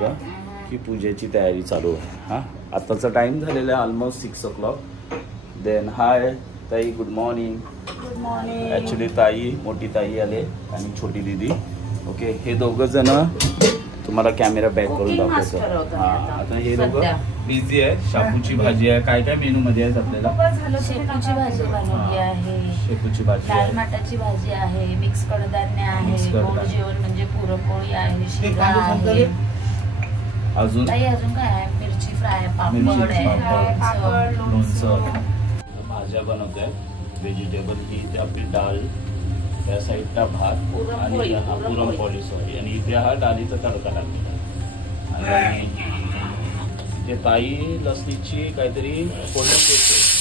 शकता की पूजेची तयारी चालू आहे। हां, आताचा टाईम झालेला आहे ऑलमोस्ट 6 o'clock। देन हाय ताई, good morning. Good morning. Actually ताई, मोठी ताई आले आणि छोटी दीदी। ओके, हे दोघं जण तुम्हाला कॅमेरा बॅक करून दाखवतो। हां, आता हे दोघं बिझी आहे। शापूची भाजी आहे, काय काय मेनू मध्ये आहे आपल्याला? शेपूची भाजी बनवली आहे, शेपूची भाजी, लाल माटाची भाजी आहे, मिक्स कडधान्य आहे, गोड जेवण म्हणजे पुरणपोळी आहे, शिरा आहे, अजून अजून काय आहे, मिरची फ्राय, पापड आहे, लोणचं, भाज्या बनवते व्हेजिटेबल। ही इथे आपली डाळ, त्या साईडला भात आणि पुरणपोळी सॉरी, आणि इथे हा डाळीचा तडका लागलेला। आणि इथे ताई लसणीची काहीतरी फोडणी देते।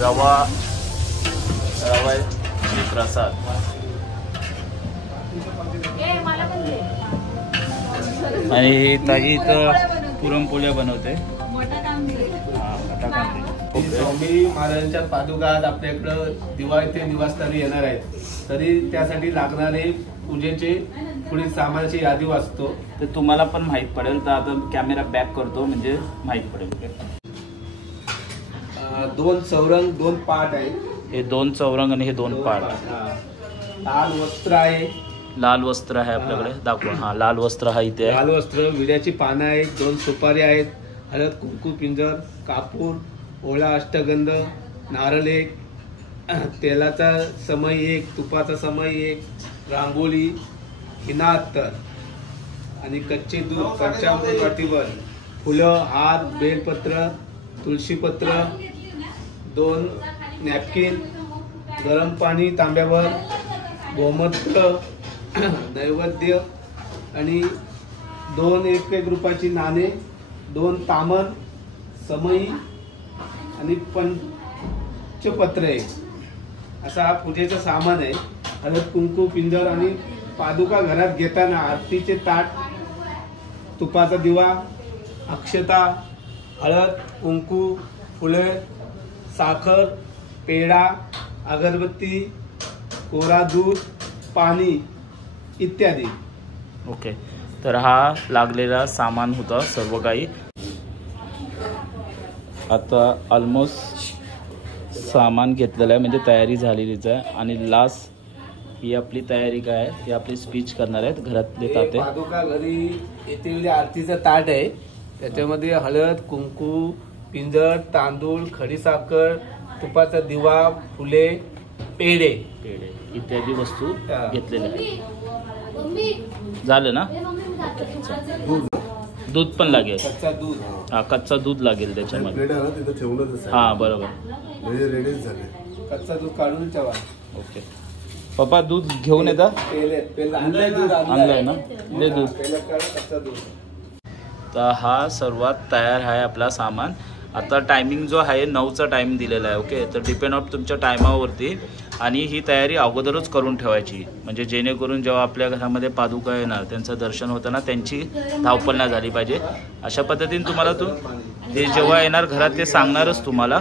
रवा प्रसाद आणि ही ताई इथं पुरणपोळ्या बनवते। स्वामी महाराजांच्या पादुकात आपल्याकडं दिवाळी ते निवासस्थानी येणार आहेत, तरी त्यासाठी लागणारे पूजेचे पुढील सामानाची यादी वाचतो, तर तुम्हाला पण माहित पडेल। तर आता कॅमेरा बॅक करतो म्हणजे माहित पडेल। 2 चौरंग 2 पाट आहेत, हे 2 चौरंग आणि हे 2 पाट। लाल वस्त्र आहे, लाल वस्त्र आहे आपल्याकडे, दाखवा। हा, लाल वस्त्र हा इथे आहे। लाल वस्त्र, विड्याची पानं आहेत, 2 सुपारी आहेत, हळद कुंकू पिंजर, कापूर, ओळा अष्टगंध, नारळ 1, तेलाचा समय 1, तुपाचा समय 1, रांगोळी, हिना अत्तर आणि कच्चे दूध, पंचामृत वाटीवर, फुलं, हार, बेलपत्र, तुळशीपत्र, 2 नॅपकिन, गरम पाणी तांब्यावर, गोमूत्र, नैवेद्य आणि 2 1 रुपयाची नाणे, 2 तामर, समई आणि पंचपत्रे, असा हा पूजेचा सामान आहे। हळद कुंकू पिंजर आणि पादुका घरात घेताना आरतीचे ताट, तुपाचा दिवा, अक्षता, हळद कुंकू, फुले, साखर, पेढा, अगरबत्ती, कोरा दूध, पाणी इत्यादी। ओके, तर हा लागलेला सामान होता सर्व काही। आता ऑलमोस्ट सामान घेतलेलं आहे, म्हणजे तयारी झालेलीच आहे। आणि लास्ट ही आपली तयारी काय आहे, ही आपली स्पीच करणार आहेत घरातले ताते। पादुका घरी येथे आरतीचं ताट आहे, त्याच्यामध्ये हळद कुंकू पिंजर, तांदूळ, खडीसाखर, तुपाचा दिवा, फुले, पेढे इत्यादी वस्तू घेतलेल्या आहेत। झालं ना? दूध पण लागेल, कच्चा दूध, हा कच्चा दूध लागेल त्याच्यामध्ये। हा बरोबर, कच्चा दूध काढून ठेवा। ओके पप्पा, दूध घेऊन येता? आणलंय ना, दे दूध। कच्चा दूध। तर हा सर्वात तयार आहे आपला सामान। आता टायमिंग जो आहे 9चा टाइम दिलेला आहे। ओके, तर डिपेंड ऑफ तुमच्या टायमावरती, आणि ही तयारी अगोदरच करून ठेवायची, म्हणजे जेणेकरून जेव्हा आपल्या घरामध्ये पादुका येणार त्यांचं दर्शन होताना त्यांची धावपळ नाही झाली पाहिजे। अशा पद्धतीने तुम्हाला ते जेव्हा येणार घरात ते सांगणारच तुम्हाला।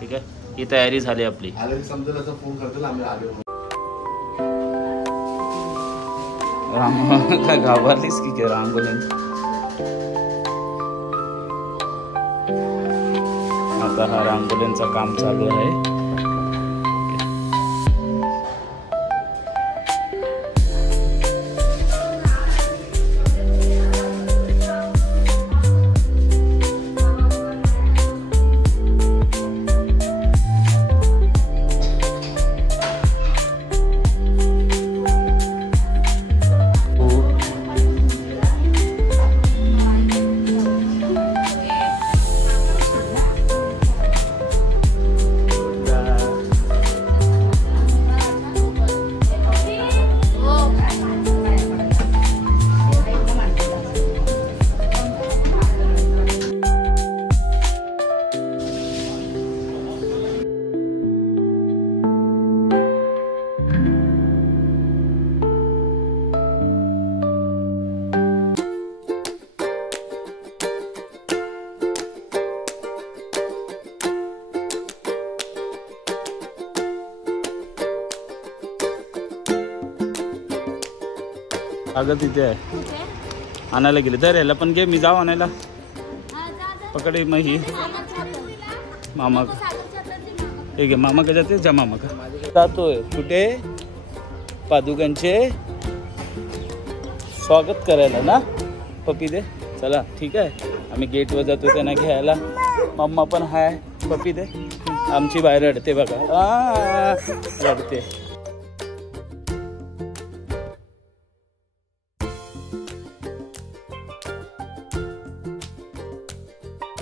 ठीक आहे, ही तयारी झाली आपली। काय घाबरलीस की काय रांगोली? आता हा रांगोळ्यांचं काम चालू आहे। अगं तिथे आहे, आणायला गेले. तर याला पण घे, मी जाऊ आणायला. पकड मग ही मामा हे घे. मामा का जाते, जा मामा का जातोय. कुठे पादुकांचे स्वागत करायला ना पप्पी दे. चला ठीक आहे, आम्ही गेटवर जातो त्यांना घ्यायला. मम्मा पण हाय. पप्पी दे. आमची बाहेर रडते बघा, रडते.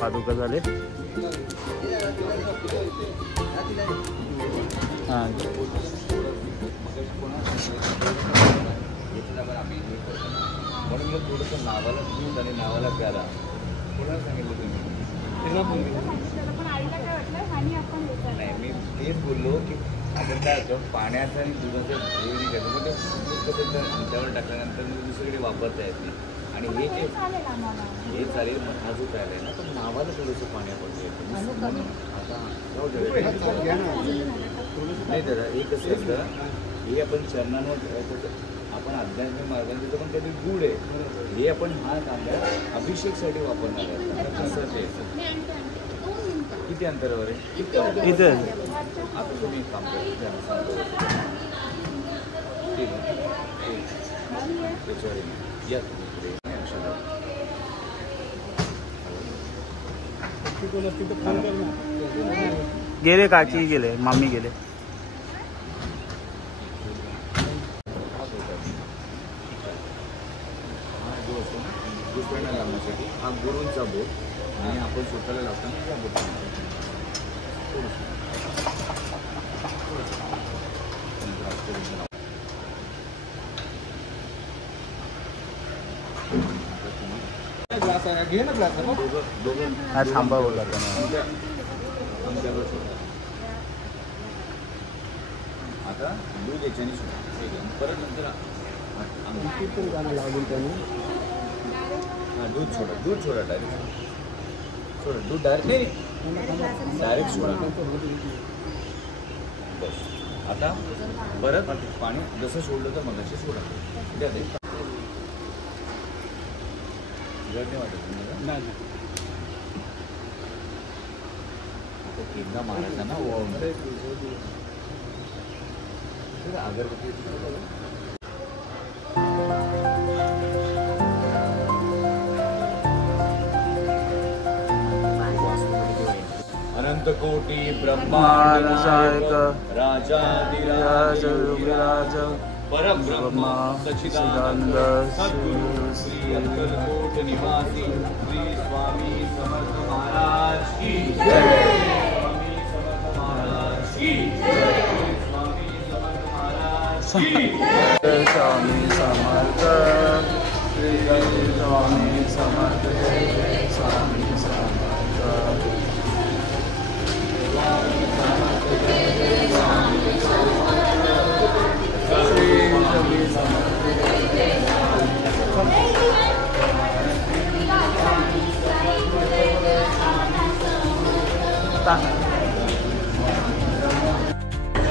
पादुका झाले. हां म्हणून मग थोडंसं नावाला दूध आणि नावाला प्याला. कोणाला सांगितलं तुम्ही? नाही, मी तेच बोललो की आपण काय होतं, पाण्याचं आणि दुधाचं वेगळी घेतो. मग ते दूध कसं अंगावर टाकल्यानंतर दुसरीकडे वापरता येत नाही. आणि हे जे हे चालेल, मग हा जो प्यायला आहे ना, पण नावाला थोडंसं पाण्यामध्ये येतं. आता नाही दादा, हे कसं असतं, हे आपण चरणांवर आपण अध्यात्मिक मार्गाने पण त्याचे गुड आहे. हे आपण हा कांदा अभिषेकसाठी वापरणार आहे. कसं ते किती अंतरावर आहे इथं. आता तुम्ही काम करा, ठीक आहे. त्याच्यावर या तुम्ही गेले, काकी गेले, मामी गेले. दुसऱ्यांना लावण्यासाठी हा गुरूंचा बोट आणि आपण स्वतःला लावताना त्या बोट घे ना ग्लास. हा थांबा बोला त्यांना. आता दूध याच्याने सुद्धा परत नंतर दूध सोडा डायरेक्ट सोडा. दूध डायरेक्ट नाही, डायरेक्ट सोडा. बस. आता परत पाणी जसं सोडलं तर मग सोडा. द्या ते जर नाही वाटत तुम्हाला आता केंदा मारायचा ना अगरबत्ती. अनंत कोटी ब्रह्मांड नायक राजाधिराज योगीराज परब्रह्म सच्चिदानंद सद्गुरु श्री अक्कलकोट निवासी श्री स्वामी समर्थ महाराज की जय. स्वामी समर्थ महाराज की जय. स्वामी समर्थ महाराज की जय. स्वामी समर्थ, श्री स्वामी समर्थ,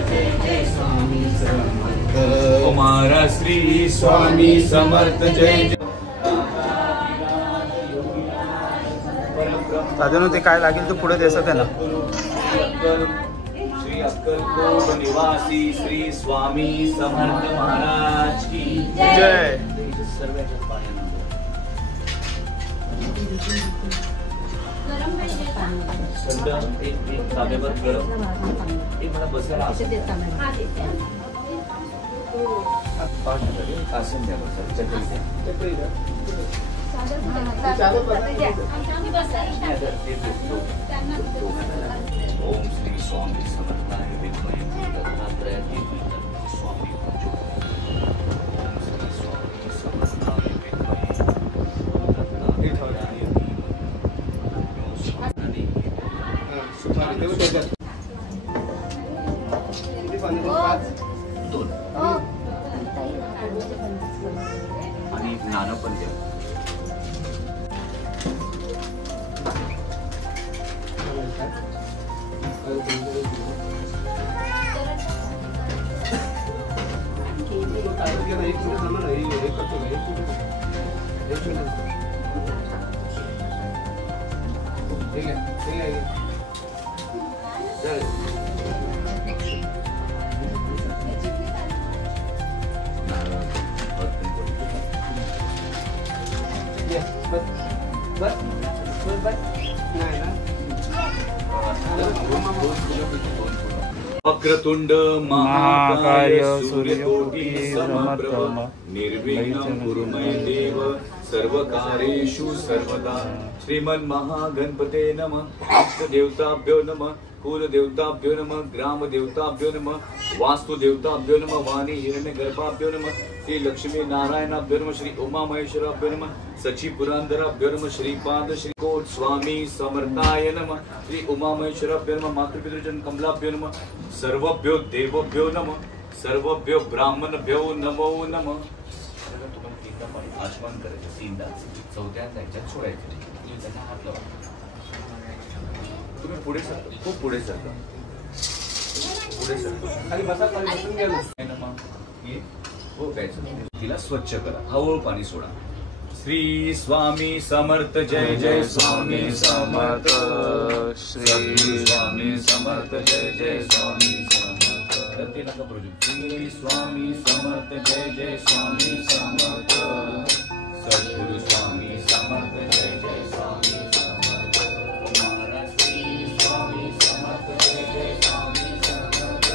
जय स्वामी समर्थ. कुमारा श्री स्वामी समर्थ जय. साधन ते काय लागेल तर पुढे द्यायचं त्यांना. श्री अक्कलकोट निवासी श्री स्वामी समर्थ महाराज की जय. सर्वांच्या पाण्यानंतर एक तांब्यावर गरम एक मला बसायला आसन द्या बसा. चटई ओम श्री स्वामी समर्थाय विद्महे दत्तात्रेयाय धीमहि स्वामी ओम श्री स्वामी समर्थाय विद्महे दत्तात्रेयाय दोन आणि नाणं पण द्या. एक मिनिट थांबा ना, हे करतो ना, एक मिनिट. ठीक आहे. वक्रतुंड महाकाय सूर्यकोटि समप्रभ निर्विघ्नं कुरु मे देव सर्वकार्येषु सर्वदा. श्रीमन्महागणपते नमः. इष्टदेवताभ्यो नमः. कुलदेवताभ्यो नमः. ग्रामदेवताभ्यो नमः. वास्तुदेवताभ्यो नमः. वाणी हिरण्यगर्भाभ्यो नमः. श्री लक्ष्मी नारायणाभ्यो नमः. श्री उमा महेश्वराभ्यो नमः. सची पुरंदराभ्यो नमः. श्रीपाद श्री कोट स्वामी समर्थाय नमः. श्री उमा महेश्वराभ्यो नमः. मातृपितृजन कमलाभ्यो नमः. सर्वभ्यो देवभ्यो नमः. सर्वभ्यो ब्राह्मणभ्यो नमो नमः. आचमन करायचं 3दा. 4थ्या ह्याच्यात सोडायचं. तुम्ही त्यांना हात लावा. तुम्ही पुढे सरका. खूप पुढे सरका. खाली बसून घ्या ना. हो काय तिला स्वच्छ करा. हळूहळू पाणी सोडा. श्री स्वामी समर्थ. जय जय स्वामी समर्थ. श्री स्वामी समर्थ. जय जय स्वामी समर्थ. ते नका प्रोजेक्ट. श्री स्वामी समर्थ. जय जय स्वामी समर्थ. सद्गुरु स्वामी समर्थ. जय जय स्वामी समर्थ. महाराज श्री स्वामी समर्थ. जय जय स्वामी समर्थ.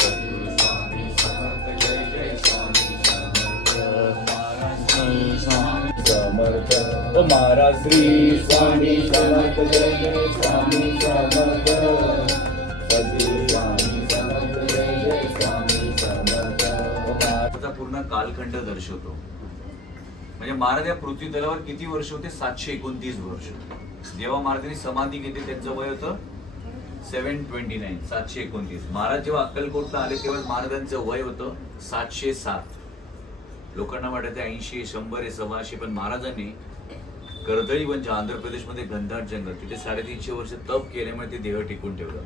सद्गुरु स्वामी समर्थ. जय जय स्वामी समर्थ. समर्थ. ओ महाराज श्री स्वामी समर्थ. जय जय स्वामी समर्थ. सद्गुरु स्वामी समर्थ. जय जय स्वामी समर्थ. पूर्ण कालखंड दर्शवतो. म्हणजे महाराज या पृथ्वी तलावर किती वर्ष होते? 729 वर्ष. जेव्हा महाराजांनी समाधी घेतली त्यांचं वय होतं 729. 729. महाराज जेव्हा अक्कलकोटला आले तेव्हा महाराजांचं वय होतं 707. लोकांना वाटत 80, 100, 125, पण महाराजांनी कर्दळी म्हणजे आंध्र प्रदेशमध्ये घनदाट जंगल तिथे 350 वर्ष तप केल्यामुळे ते देह टिकून ठेवलं.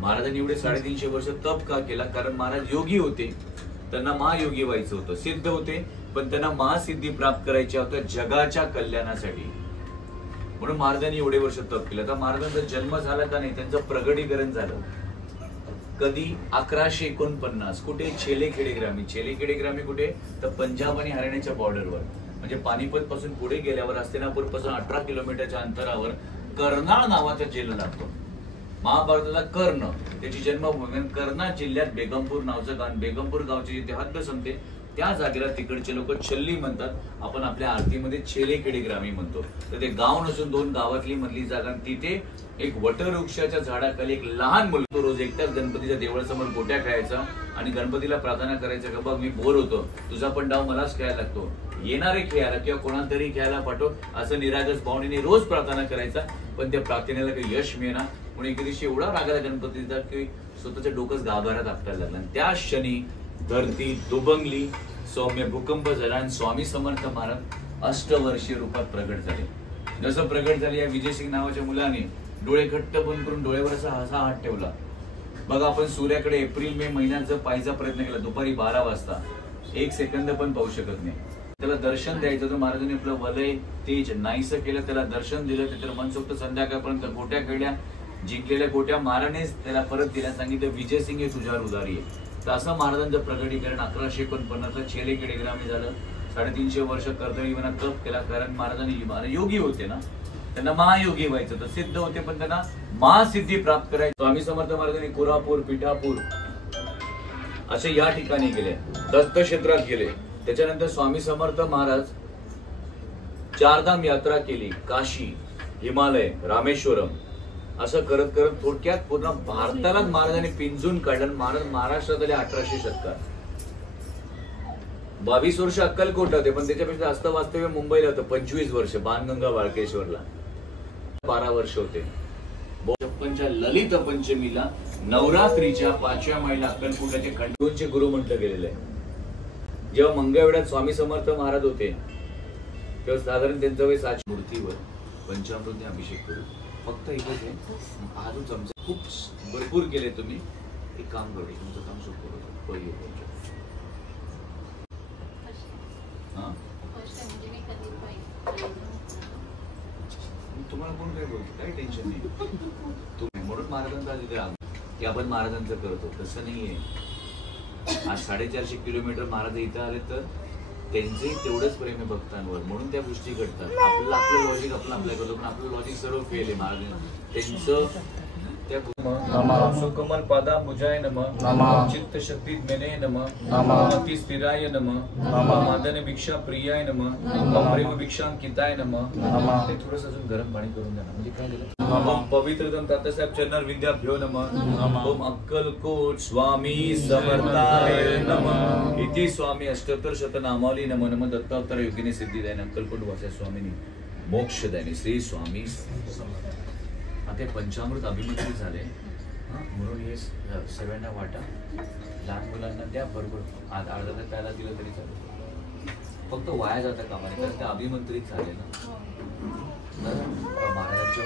महाराजांनी एवढे 350 वर्ष तप का केला? कारण महाराज योगी होते. त्यांना महायोगी व्हायचं होतं. सिद्ध होते, पण त्यांना महासिद्धी प्राप्त करायच्या होत्या जगाच्या कल्याणासाठी. म्हणून महाराजांनी एवढे वर्ष तप केलं. तर महाराजांचा जन्म झाला का नाही? त्यांचं प्रगटीकरण झालं कधी? 1149. कुठे? छेलेखेडे ग्रामी. छेलेखेडे ग्रामी कुठे? तर पंजाब आणि हरियाणाच्या बॉर्डरवर. म्हणजे पानिपत पासून पुढे गेल्यावर हस्तिनापूर पासून 18 किलोमीटरच्या अंतरावर कर्नाळ नावाचा जिल्हा लागतो. महाभारताचा कर्ण त्याची जन्मभूमी. कर्नाळ जिल्ह्यात बेगमपूर नावाचं गाव. बेगमपूर गावची जिथे हद्द संपते त्या जागेला तिकडचे लोक छल्ली म्हणतात. आपण आपल्या आरतीमध्ये छेलेखेडे ग्रामी म्हणतो. तर ते गाव नसून 2 गावातली मधली जागा. तिथे एक वटवृक्षाच्या झाडाखाली एक लहान मुलगा तो रोज एकटाच गणपतीच्या देवळासमोर गोट्या खेळायचा आणि गणपतीला प्रार्थना करायचा का बघ मी बोर होतो, तुझा पण डाव मलाच खेळायला लागतो, येणारे खेळायला किंवा कोणाला तरी खेळायला पाठव, असं निरागस भावनेने रोज प्रार्थना करायचा. पण त्या प्रार्थनेला काही यश मिळेना. म्हणून एके दिवशी एवढा रागाला गणपतीचा की स्वतःच्या डोकंच गाभाऱ्यात आपटायला लागला. त्या क्षणी धरती दुबंगली, सौम्य भूकंप झाला आणि स्वामी समर्थ महाराज अष्टवर्षीय रूपात प्रगट झाले. जसं प्रगट झाले या विजयसिंग नावाच्या मुलाने डोळे घट्ट बंद करून डोळ्यावर असा हात ठेवला. बघा आपण सूर्याकडे एप्रिल मे महिन्यात जर पाहायचा प्रयत्न केला दुपारी 12 वाजता 1 सेकंद पण पाहू शकत नाही. त्याला दर्शन द्यायचं तर महाराजांनी आपलं वलय तेज नाहीसं केलं, त्याला दर्शन दिलं. त्याला मनसोक्त संध्याकाळपर्यंत गोट्या खेळल्या. जिंकलेल्या गोट्या महाराणेच त्याला परत दिल्या. सांगितलं विजयसिंग हे तुझ्यावर उदारी आहे. तर असं महाराजांचं प्रगटीकरण 1149ला छेलेखेडे ग्रामी झालं. 350 वर्ष कर्दळी वनात तप केला. कारण महाराजांनी योगी होते ना, त्यांना महायोगी व्हायचं तर सिद्ध होते, पण त्यांना महासिद्धी प्राप्त करायची. स्वामी समर्थ महाराजांनी कोल्हापूर, पिठापूर असे या ठिकाणी गेले, दत्त क्षेत्रात गेले. त्याच्यानंतर स्वामी समर्थ महाराज 4 धाम यात्रा केली. काशी, हिमालय, रामेश्वरम असं करत करत थोडक्यात पूर्ण भारतालाच महाराजांनी पिंजून काढलं. महाराज महाराष्ट्रात आले 1800 शतकात. 22 वर्ष अक्कलकोट होते, पण त्याच्यापेक्षा जास्त वास्तव्य मुंबईला होतं. 25 वर्ष बाणगंगा बाळकेश्वरला. 12 वर्ष होते. 56च्या ललित पंचमीला नवरात्रीच्या 5व्या महिला अक्कलकोटाचे खंडोंचे गुरु म्हटलं गेलेलं आहे. जेव्हा मंगळवेढ्यात स्वामी समर्थ महाराज होते तेव्हा साधारण त्यांचं वय 7 मूर्तीवर पंचामृतने अभिषेक करू. फक्त एकच आहे, हा जो चमचा खूप भरपूर केले तुम्ही, एक काम करू, तुमचं काम सोपं हां तुम्हाला कोण काय बोलतो, काही टेन्शन नाही. तुम्ही म्हणून महाराजांचा तिथे आलो की आपण महाराजांचं करतो, तसं नाहीये. आज 450 किलोमीटर महाराज इथं आले तर त्यांचे तेवढंच प्रेम आहे भक्तांवर, म्हणून त्या गोष्टी घडतात. आपलं लॉजिक आपल्या करतो, पण आपलं लॉजिक सर्व फेल आहे. महाराज त्यांचं सुकमल पादा भुजाय नमः, चित्त शक्ती ज्ञाने नमः, मती स्थिराय नमः, मादन भिक्षा प्रियाय नमः, प्रेम भिक्षांकिताय नमः. ते थोडंसं अजून गरम पाणी करून द्या ना, म्हणजे काय झालं. ओम पवित्रतम तात्यासाहेब चरणार विद्याभ्यो नमः. ओम अक्कलकोट स्वामी समर्थाय नमः. इति स्वामी अष्टोत्तर शतनामावली नमः. नमः दत्तावतार योगिनी सिद्धिदायिनी अक्कलकोट वासा स्वामिनी मोक्षदायिनी श्री स्वामी. आता पंचामृत अभिमंत्रित झाले म्हणून हे सगळ्यांना वाटा, लहान मुलांना द्या बरोबर. आज अर्धा तास प्यायला दिलं तरी चालेल, फक्त वाया जाता कामा नये, कारण ते अभिमंत्रित झाले ना. महाराजांच्या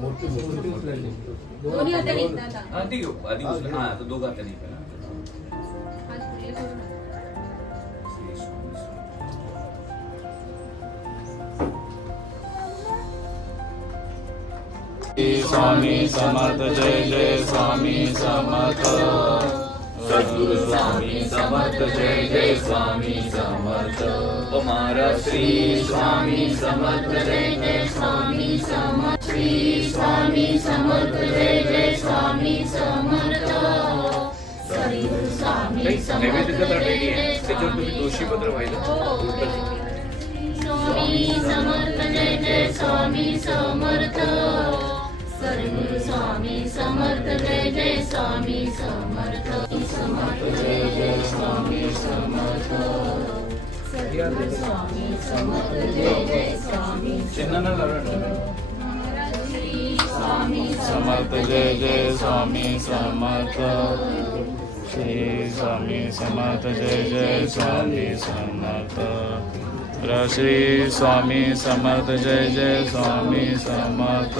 मूर्तीला ती घेऊ आधी उचलून. आता दोघं आता नाही. स्वामी समर्थ जय जय स्वामी समर्थ. सद्गुरु स्वामी समर्थ जय जय स्वामी समर्थ. हमारा श्री स्वामी समर्थ जय जय स्वामी समर्थ. श्री स्वामी समर्थ जय जय स्वामी समर्थ. सद्गुरु स्वामी समर्थ जय जय त्याच्यावर तुम्ही दोषीपत्र पाहिलं. स्वामी समर्थ जय जय स्वामी समर्थ. सद्गुरु स्वामी समर्थ जय जय स्वामी समर्थ. समर्थ जय जय स्वामी समर्थ. सद्गुरु स्वामी समर्थ जय जय स्वामी समर्थ जय जय स्वामी समर्थ. श्री स्वामी समर्थ जय जय स्वामी समर्थ. श्री स्वामी समर्थ जय जय स्वामी समर्थ.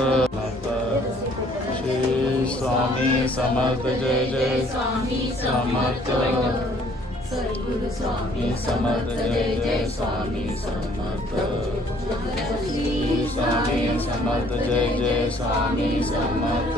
श्री स्वामी समर्थ जय जय स्वामी समर्थ. सद्गुरु स्वामी समर्थ जय जय स्वामी समर्थ. श्री स्वामी समर्थ जय जय स्वामी समर्थ.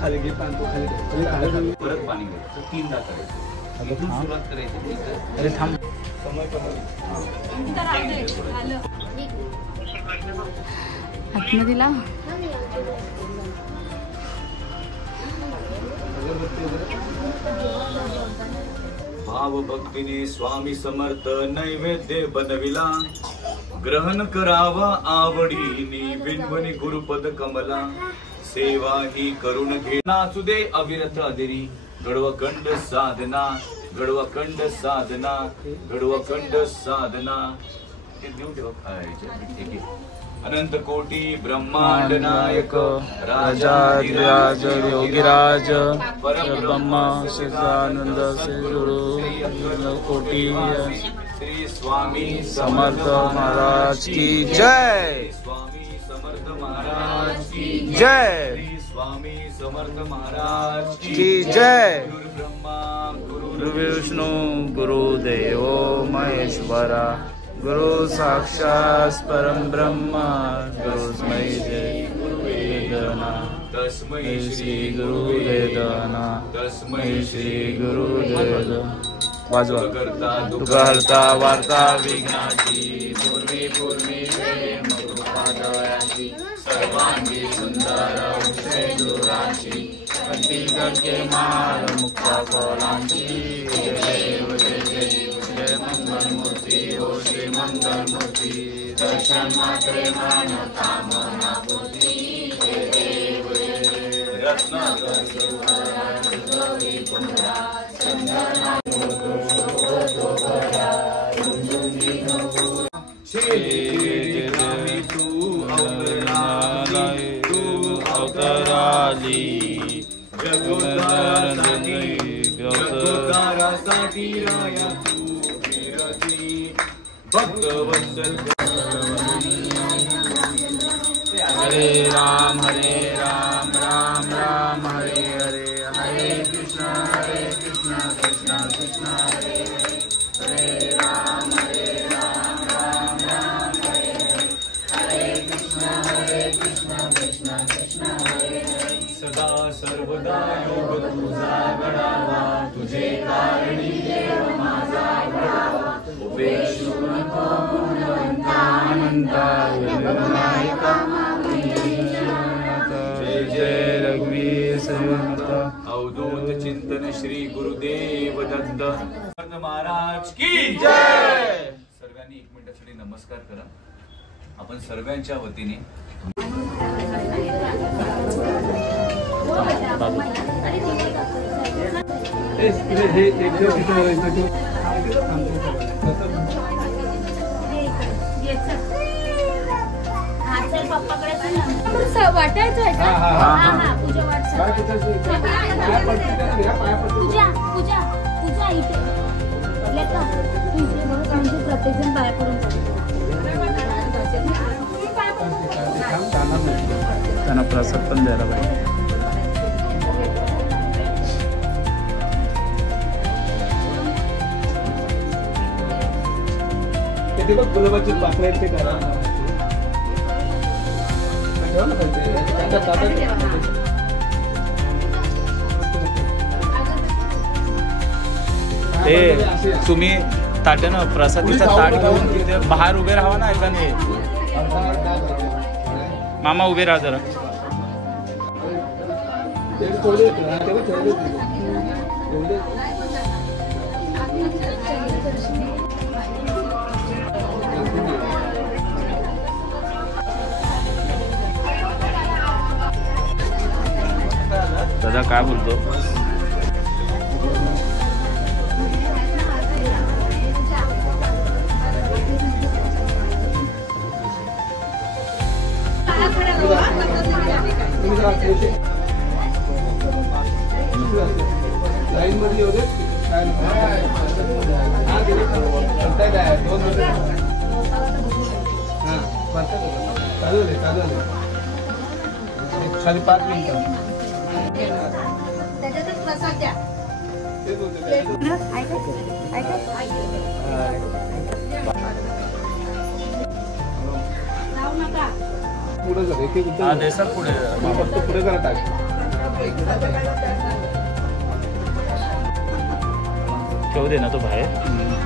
खाली घे पाणी खाली परत पाणी घ्यायचं. 3दा करायचं. इथून सुरुवात करायची. अरे थांब. आतमधीला भाव भक्तीने स्वामी समर्थ नैवेद्य बनविला. ग्रहण करावा आवडीने विणवणी गुरुपद कमला. सेवा ही करून घे नाचू दे अविरत अधेरी. गडवखंड साधना गडवखंड साधना गडवखंड साधना. हे देऊ ठेवा खायचे. अनंत कोटी ब्रह्मांड नायक राजाधिराज योगीराज परब्रह्म सिद्धानंद श्री कोटी श्री स्वामी समर्थ महाराज की जय. स्वामी समर्थ महाराज की जय. श्री स्वामी समर्थ महाराज की जय. गुरु ब्रह्मा गुरु विष्णु गुरुदेव महेश्वरा. गुरु साक्षात् परम ब्रह्म गुरुस्मै वेदना. तस्मै श्री गुरुवेदना. तस्मै श्री गुरुदेव. वाजवा. तुका हरता वार्ता विघ्नाची पूर्वी पूर्वी कृपादयाची सर्वांगी सुंदर दुराची कंठी करके माल मुक्ता कोलांची जय देव जय जय जय मंगल मूर्ती ओ श्री मंगल मूर्ती दर्शन मात्रे मानता मना पूर्ती जय देव जय रत्नाकर गौरी पुंडरा चंदना तू अवतराली जगोदारासाठी राया तू फिरती भक्तवत्सल हरे राम राम राम हरे हरे हरे कृष्ण कृष्ण कृष्ण हरे हरे राम राम हरे हरे कृष्ण कृष्ण कृष्ण हरे सदा सर्वदा योग तुझा घडावा तुझे कारणी देव माझा घडावा उपेक्षू नको गुणवंता अनंता विनायका जय जय रघुवीर समर्थ अवधूत चिंतन श्री गुरुदेव दत्त महाराज की जय. सर्वांनी 1 मिनिटासाठी नमस्कार करा. आपण सर्वांच्या वतीने वाटायचं प्रत्येक जण पाया पडून त्यांना प्रसाद पण द्यायला पाहिजे. ते बघ गुलाबाची पाकळ्या ते करा ते तुम्ही ताट्यानं प्रसादीचा ताट घेऊन तिथे बाहेर उभे राहा ना. एकाने मामा उभे राहा जरा. दादा काय बोलतो? लाईन मध्ये होते चालू खाली 5 मिनिटं त्याच्यातच प्रसाद द्या. पुढे जा एक पुढे फक्त पुढे करा टाक. ठेवू दे ना तो बाहेर.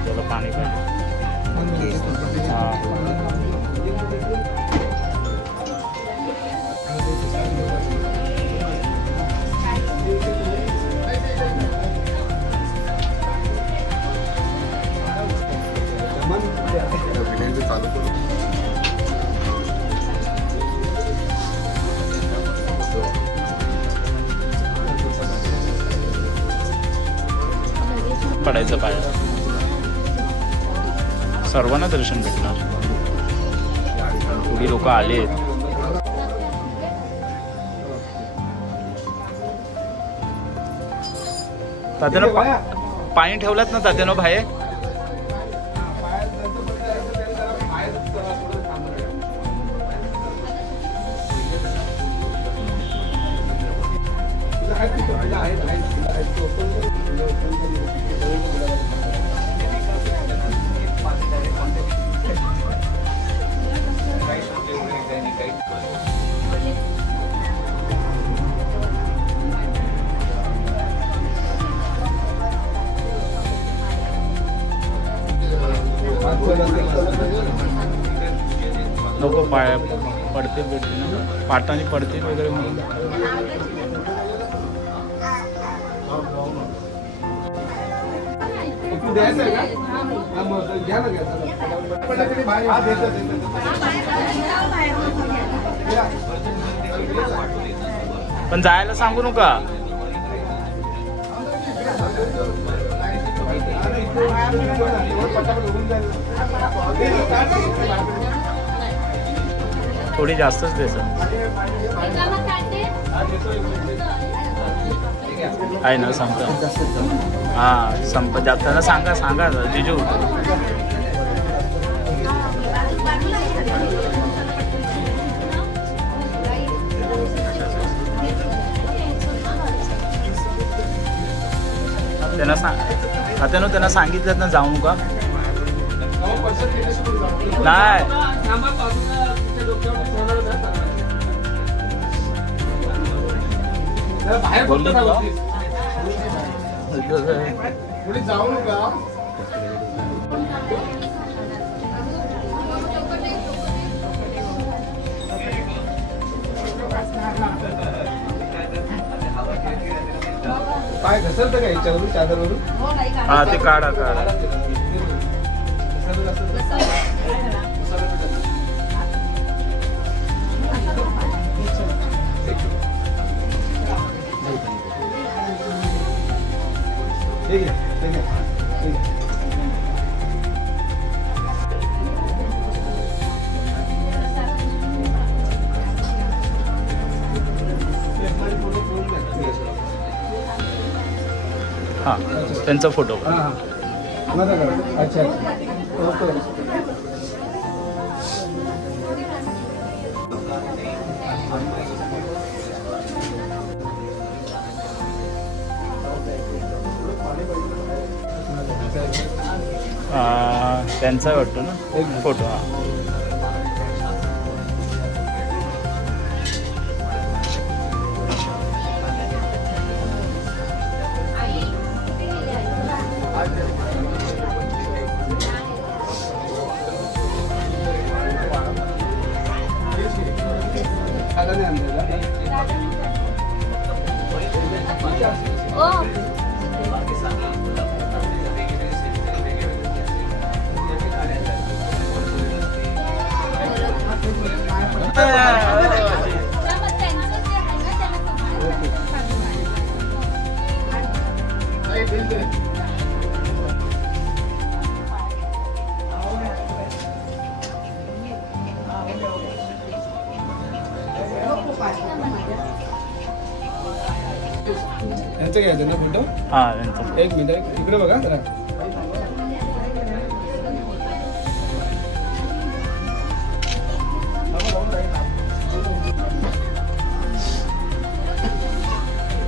त्याला पाणी पाहिजे. पडायचं पाय. सर्वांना दर्शन भेटणार. थोडी लोक आले. तात्यानं पाणी ठेवलात ना तात्यानं बाहेर. लोक पाय पडते भेटते ना पाटाने पडते वगैरे म्हणून. द्यायचं आहे का? हा, मग घ्या ना, घ्या. हा, देतो. पण जायला सांगू नका. थोडी जास्तच दे सर. आहे ना संपत. हां संपत जाताना सांगा जिजू. त्यांना सांगितलं ना जाऊ नका. नाही जाऊ नका. पाय घसरतं का याच्यावरून चादरवरून? हा ते काढा. हां त्यांचा फोटो. अच्छा. त्यांचा वाटतो ना फोटो. यांचं घ्यायचं ना फोटो? हां यांचं. एक मिनिट इकडे बघा जरा.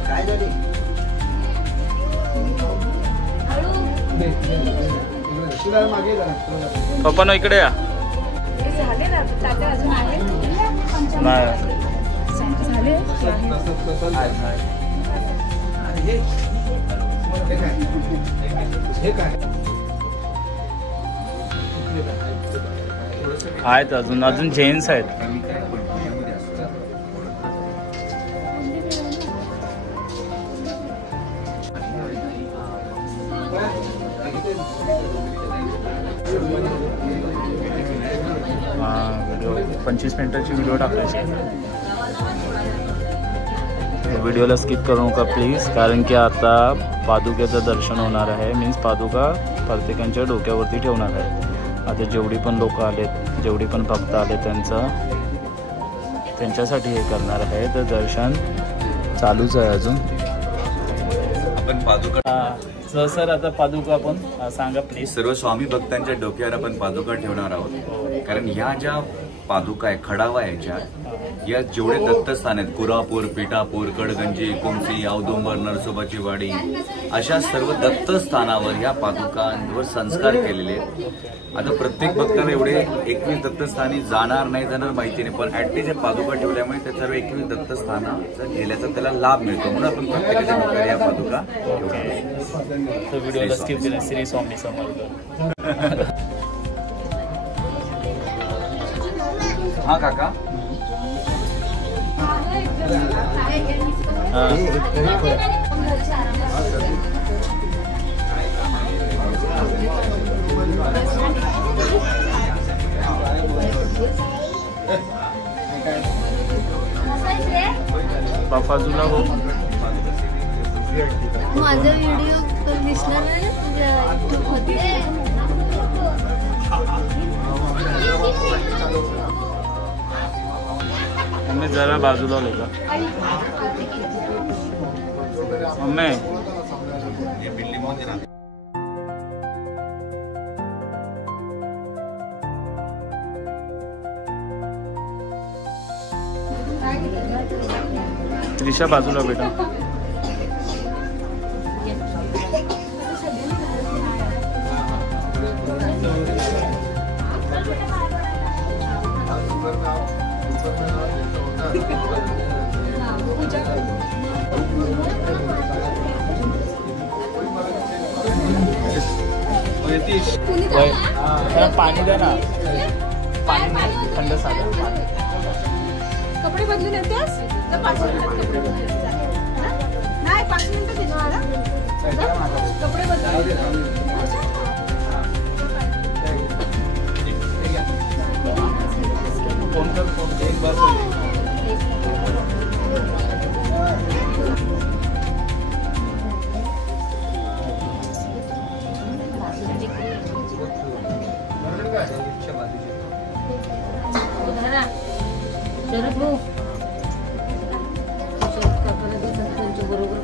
काय झाली? मागे जरा. पप्पा ना इकडे या. नाही आहेत अजून जेंट्स आहेत. व्हिडिओ 25 मिनिटाची व्हिडिओ टाकायची. व्हिडिओला स्किप करू नका प्लीज, कारण की आता पादुक्याचं दर्शन होणार आहे. मीन्स पादुका प्रत्येकांच्या डोक्यावरती ठेवणार आहे. आता जेवढी पण लोक आलेत, जेवढी पण भक्त आले त्यांच्यासाठी हे करणार आहे. तर दर्शन चालूच आहे अजून. आपण पादुका सर आता पादुका आपण सांगा प्लीज. सर्व स्वामी भक्तांच्या डोक्यावर आपण पादुका ठेवणार आहोत. कारण ह्या ज्या पादुका आहे, खडावा याच्या, या जेवढे दत्तस्थान आहेत, कुरापूर, पिठापूर, कडगंजी, कोमसी, औदुंबर, नरसोबाची वाडी, अशा सर्व दत्तस्थानावर या पादुकांवर संस्कार केलेले आहेत. आता प्रत्येक भक्ताला एवढे 21 दत्तस्थानी जाणार नाही माहिती नाही, पण ऍटलीस्ट या पादुका ठेवल्यामुळे त्या सर्व 21 दत्तस्थानाचा गेल्याचा त्याला लाभ मिळतो. म्हणून आपण प्रत्येकाच्या डोक्यावर या पादुका तर व्हिडिओला स्किप केलं. श्री स्वामी समर्थ. हा काका बाजूला हो. माझा व्हिडिओ दिसला नाही तुझ्या यूट्यूबमध्ये. मम्मी जरा बाजूला लेगा मम्मी. त्रिशा बाजूला बेटा. पाणी द्या ना. पाणी थंड साधं. कपडे बदलून येतेस तर 5 मिनिटात कपडे बदलून नाही 5 मिनिटं भिजवायला कपडे बदलून. फोन कर फोन. एक बार शरद भाऊ त्यांच्या बरोबर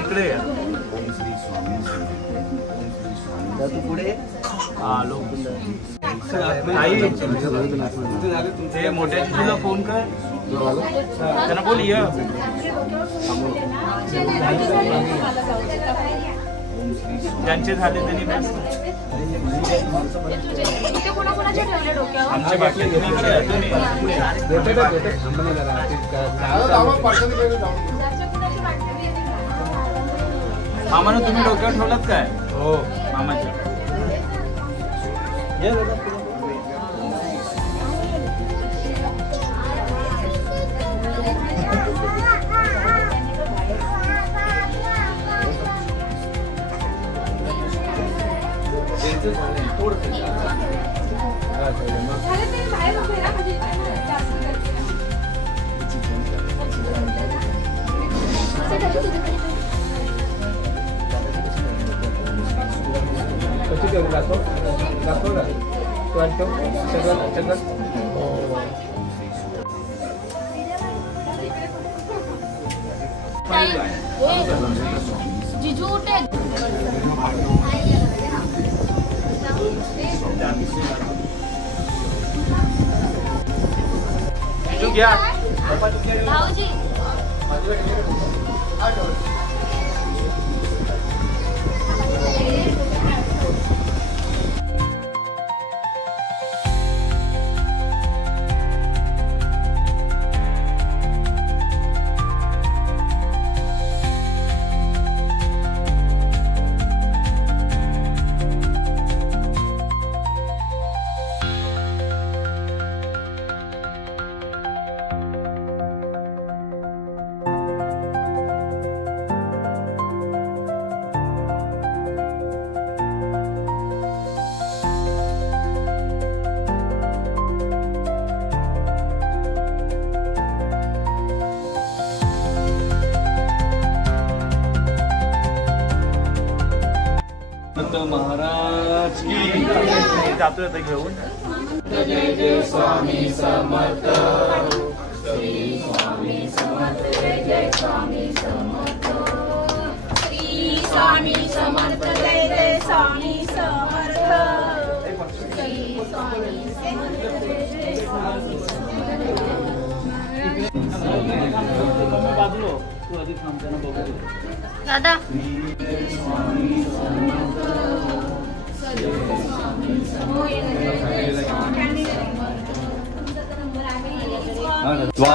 इकडे तू पुढे आलो. आई ते मोठ्या तुला फोन कर त्यांना बोल ये. ज्यांचे झाले त्यांनी आमच्या बाटल्या घेऊन इकडे मामानं तुम्ही डोक्यावर ठेवलात काय? हो मामाच्या. जिजू उठे. जिजू घ्या. भाऊजी महाराज की जातोय आता घेऊन. जय जय स्वामी समर्थ. श्री स्वामी समर्थ. जय जय स्वामी समर्थ. श्री स्वामी समर्थ. जय जय स्वामी समर्थ. श्री स्वामी समर्थ. जय जय स्वामी मम्मी बाजूला तू आधी थांबताना बघू. दादा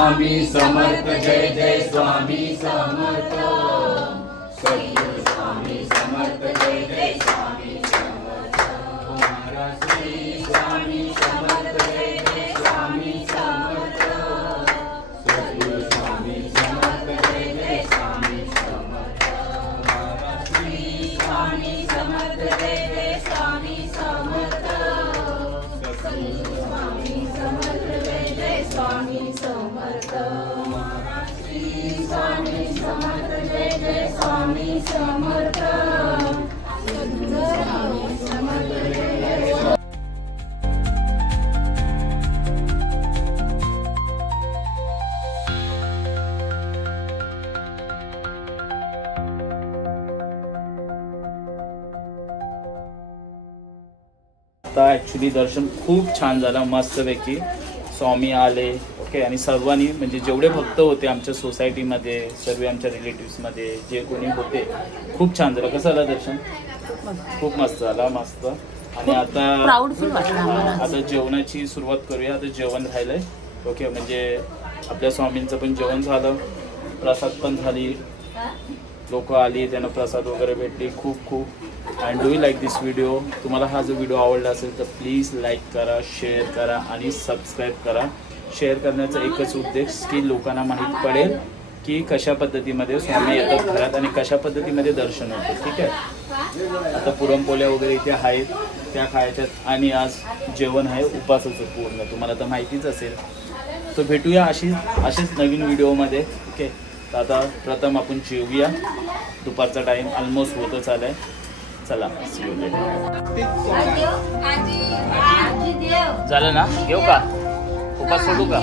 स्वामी समर्थ जय जय स्वामी समर्थ सद्गुरु स्वामी समर्थ जय जय स्वामी समर्थ महाराज श्री स्वामी समर्थ जय जय स्वामी समर्थ सद्गुरु स्वामी समर्थ जय जय स्वामी समर्थ महाराज श्री स्वामी समर्थ जय जय स्वामी समर्थ सद्गुरु स्वामी समर्थ जय जय स्वामी समर्थ महाराज श्री स्वामी समर्थ जय जय स्वामी समर्थ सद्गुरु स्वामी समर्थ जय जय आता ॲक्च्युली दर्शन खूप छान झालं मस्तपैकी स्वामी आले ओके आणि सर्वांनी म्हणजे जेवढे भक्त होते आमच्या सोसायटीमध्ये सर्व आमच्या रिलेटिव्समध्ये जे कोणी होते खूप छान झालं. कसं झालं दर्शन? खूप मस्त झाला मस्त. आणि आता प्राऊड फील वाटलं आम्हाला. आता जेवणाची सुरुवात करूया. आता जेवण राहिलंय ओके म्हणजे आपल्या स्वामींचं पण जेवण झालं प्रसाद पण झाली लोक आली त्यांना प्रसाद वगैरे भेटली खूप खूप. And do you like this video? तुम्हाला हा जो व्हिडिओ आवडला असेल तर प्लीज लाईक करा शेअर करा आणि सबस्क्राईब करा. शेअर करण्याचा एकच उद्देश की लोकांना माहीत पडेल की कशा पद्धतीमध्ये स्वामी येतात घरात आणि कशा पद्धतीमध्ये दर्शन होतं. ठीक आहे. आता पुरणपोळ्या वगैरे इथे आहेत त्या खायच्यात आणि आज जेवण आहे उपासाचं पूर्ण तुम्हाला तर माहितीच असेल. तर भेटूया अशीच नवीन व्हिडिओमध्ये. ओके. तर आता प्रथम आपण जेवूया. दुपारचा टाईम ऑलमोस्ट होतच आलाय. चला झालं ना? घेऊ का? उपास सोडू का?